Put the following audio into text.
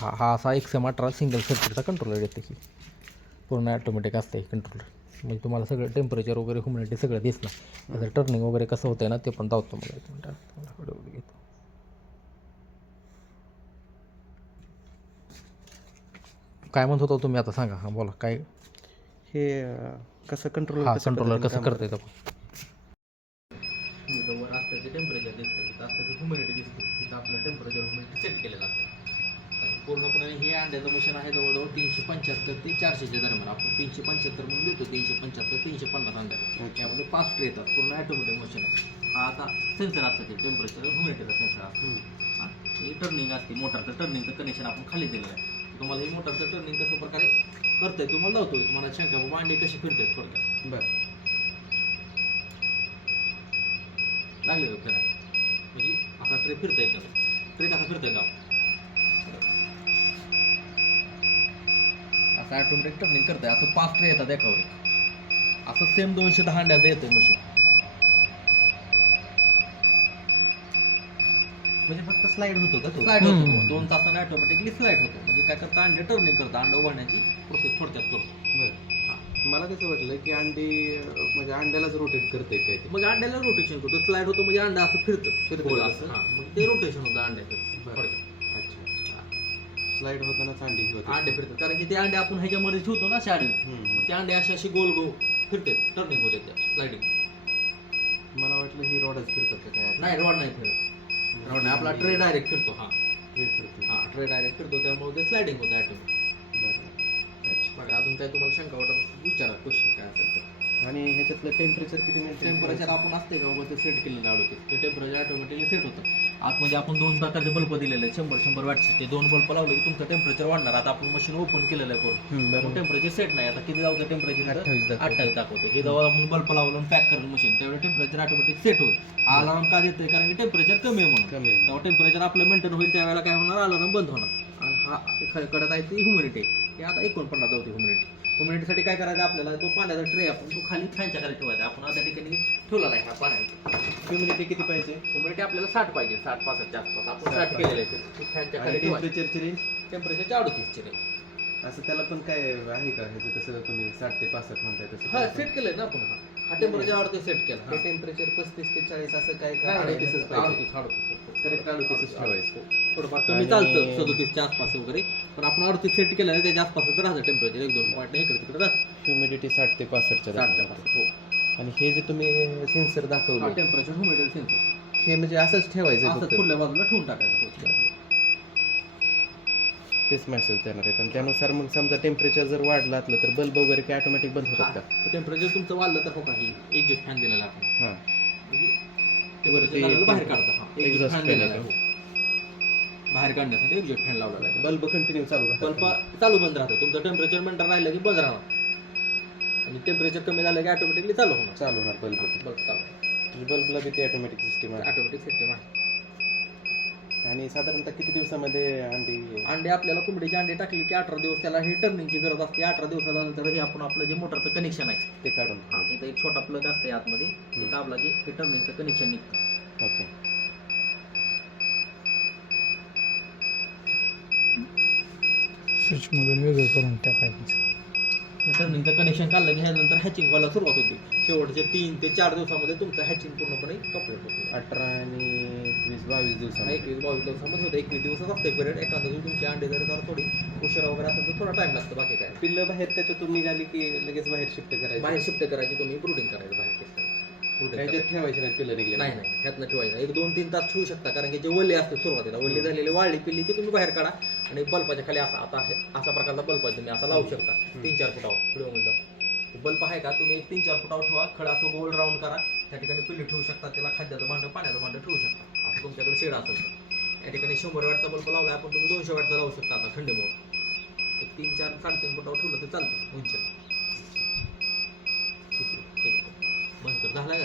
हा असा 118 सिंगल सर्किटचा कंट्रोलर येते की पूर्ण ॲटोमॅटिक असतं कंट्रोलर. म्हणजे तुम्हाला सगळं टेम्परेचर वगैरे ह्युमिडिटी सगळं दिसणार. त्याचं टर्निंग वगैरे कसं होतं ना ते पण दावतो मला एक मिनटं घेतो. काय म्हणत होता तुम्ही आता सांगा. हां बोला काय. हे कसं कंट्रोल कंट्रोलर कसं करता येतं वर असतं ते टेम्परेचर दिसतं, तिथं असतं ते ह्युमिडिटी दिसते, तिथं आपलं टेम्परेचर ह्युमिडिटी सेट केलेलं असतं. आणि पूर्णपणे हे अंड्याचं मशीन आहे जवळजवळ 375 ते 400च्या दरम्यान. आपण 375 म्हणून देतो, 375 350 अंड्या. त्यामध्ये 5 ट्रे येतात, पूर्ण ॲटोमॅटिक मशीन आहे. हा आता सेन्सर असतं ते टेम्परेचर ह्युमिडिटीचा सेन्सर असतं. हां हे टर्निंग असते मोटरचं, टर्निंगचं कनेक्शन आपण खाली दिलेलं आहे. तुम्हाला हे मोटरचं टर्निंग कशा प्रकारे करता येईल तुम्हाला लावतोय. तुम्हाला शंका बाबा अंडे कशी फिरतात थोडक्यात. बरं लागले फिरायला म्हणजे असा ट्रे फिरता येतो. ट्रे कसा फिरता येतो असं ॲटोमॅटिक टर्निंग करताय. असं 5 ट्रे येतात एकावर एक. असं सेम 210 अंड्याचं येतं मशीन. म्हणजे फक्त स्लाईड होतो का तो? स्लाईड होतो 2 तासाने ऑटोमॅटिकली स्लाईड होतो. म्हणजे काय करतं अंडे टर्निंग करतं, अंडं उघडण्याची प्रोसेस थोडक्यात करतो. बरं मला कसं वाटलं की अंडी म्हणजे अंड्यालाच रोटेट करते काय ते. म्हणजे अंड्याला रोटेशन करतो, स्लाईड होतो म्हणजे अंडा असं फिरतं गोल असं. असं. हां मग ते रोटेशन होतं अंड्याचं बरं. थोडक्यात. अच्छा अच्छा स्लाईड होतानाच अंडी होते. अंडे फिरतात कारण की ते अंडे आपण ह्याच्यामध्ये ठेवतो ना शाळेत, ते अंडे अशी गोल गोल फिरते, टर्निंग होते त्या स्लायडिंग. मला वाटलं ही रॉडच फिरतात का काय. नाही रॉड नाही फिरत, रॉड नाही, आपला ट्रे डायरेक्ट फिरतो. हां हे फिरते. हां ट्रे डायरेक्ट फिरतो, त्यामुळे ते स्लायडिंग होतं ॲटोमॅटिक. बरं अच्छा. बघा अजून काय तुम्हाला शंका वाटत विचारा, क्वेश्चन काय असेल तर. आणि ह्याच्यातलं टेम्परेचर किती मेंटेन टेम्परेचर आपण असते का बाबा ते सेट केलेलं आवडते, ते टेम्परेचर ऑटोमॅटिकली सेट होतं. आतमध्ये आपण 2 प्रकारचे बल्ब दिलेले आहेत 100 वॅटचे. ते 2 बल्ब लावले की तुमचं टेम्परेचर वाढणार. आता आपण मशीन ओपन केलेलं आहे करून, टेम्परेचर सेट नाही. आता किती जाऊ टेम्परेचर 28 दाखवते. हे जेव्हा आपण बल्ब लावलं पॅक करेल मशीन त्यावेळी टेम्परेचर ऑटोमॅटिक सेट होईल. अलार्म का देतोय कारण की टेम्परेचर कमी आहे म्हणून. कमी आहे. तेव्हा टेम्परेचर आपलं मेंटेन होईल, त्यावेळेला काय होणार अलार्म बंद होणार. आणि हा कडत आहे ती ह्युमिडिटी. हे आता 49 होती ह्युमिडिटी. ह्युमिडिटीसाठी काय करायचं आपल्याला, तो पाण्याचा ट्रे आपण तो खाली फॅनच्या खाली ठेवायचा. आपण आता ठिकाणी ठेवला नाही हा पाण्याचा. ह्युमिडिटी किती पाहिजे? ह्युमिडिटी आपल्याला 60 पाहिजे, 60-65च्या आसपास आपण 60 केलेलं आहे. फॅनच्या खाली ठेवायचं. टेम्परेचरची रेंज टेम्परेचर 38 चे. असं त्याला पण काय आहे का ह्याचं कसं तुम्ही 60 ते 65 म्हणताय तसं? हा सेट केलंय ना आपण. हा टेम्परेचर 38 सेट केला. हे टेम्परेचर 35 ते 40 असं काय का? नाही, 38च पाहिजे. 38 करेक्ट 38च ठेवायचं. थोडंफार कमी आणि- चालतं 37च्या आसपास वगैरे, पण आपण 38 सेट केलं आहे त्याच्या आसपासच राहतं टेम्परेचर. 1-2 पॉईंट इकडे तिकडे राहतं ह्युमिडिटी 60 ते 65च्या 60च्या दरम्यान. आसपास. हो आणि हे जे तुम्ही सेन्सर हा दाखवलं टेम्परेचर ह्युमिडिटी सेन्सर हे म्हणजे असंच ठेवायचं असं फक्त? पुढल्या बाजूला ठेवून टाकायचं. तेच मेसेज देणार आहेत आणि त्यानुसार मग समजा टेम्परेचर जर वाढलं असलं तर बल्ब वगैरे काय ऑटोमॅटिक बंद होतात का? टेम्परेचर तुमचं वाढलं तर हो काही एक्झिट फॅन दिलेला आपण, हां म्हणजे वरती temperature झालेलं बाहेर काढता. हा exhaust एक्झिट fan फॅन दिलेला आहे. आहे. हो. बाहेर काढण्यासाठी एक्झिट फॅन लावलेला आहे. बल्ब कंटिन्यू चालू राहतात. बल्ब चालू बंद राहतं. तुमचं टेम्परेचर मेंटेन राहिलं की बंद राहणार, आणि टेम्परेचर कमी झालं की ऑटोमॅटिकली चालू होणार. चालू होणार बल्ब. बल्ब चालू बल्बला बी ती ऑटोमॅटिक सिस्टीम आहे. ऑटोमॅटिक सिस्टम आहे. आणि साधारणतः किती दिवसामध्ये अंडी? अंडे आपल्याला कोंबडीचे अंडे टाकले की 18 दिवस त्याला हे टर्निंगची गरज असते. 18 दिवसानंतर हे आपण आपलं जे मोटरचं कनेक्शन आहे ते काढून? हा इथं एक छोटा प्लग असते आतमध्ये, ते दाबला की हे टर्निंगचं कनेक्शन निघतं. ओके. स्विचमधून वेगळं करून टाकायचं. टर्निंगचं कनेक्शन काढलं की ह्यानंतर हॅचिंग व्हायला सुरुवात होती. शेवटच्या 3 ते 4 दिवसामध्ये तुमचं हॅचिंग पूर्णपणे कंप्लीट होते. 18 आणि 21-22 दिवसामध्ये. 21-22 दिवसामध्ये होतं. 21 दिवसच असते पिरियड. एखादा दिवस तुमचे अंडे जर थोडी उशिरा वगैरे असेल तर थोडा टाइम लागतो, बाकी काय. पिल्लं बाहेर त्याच्यातून निघाली की लगेच बाहेर शिफ्ट करायची? बाहेर शिफ्ट करायची, तुम्ही ब्रुडिंग करायचं बाहेर. ह्याच्यात ठेवायचे नाही पिल्लं निघले? नाही नाही ह्यातनं ठेवायचं. 1-2-3 तास ठेवू शकता, कारण की जे वल्ले असते सुरुवातीला वल्ली झालेली वाळली पिल्ली की तुम्ही बाहेर काढा आणि बल्बाच्या खाली असा प्रकारचा बल्ब आहे, तुम्ही असा लावू शकता 3-4 फुटावर. व्हिडिओमध्ये बल्ब आहे का, तुम्ही 1-3-4 फुटावर ठेवा, खडा असं गोल राऊंड करा, त्या ठिकाणी पिल्ली ठेवू शकता, त्याला खाद्याचं भांडं पाण्याचं भांडं ठेवू शकता. असं तुमच्याकडे शेड असेल तर. या ठिकाणी 100 वॅटचा बल्ब लावला आपण, तुम्ही 200 वॅटचा लावू शकता. आता थंडीमुळे 3-4-3.5 फुटावर ठेवलं तर चालतं उंचीला. ठीक आहे बंद कर. झाला का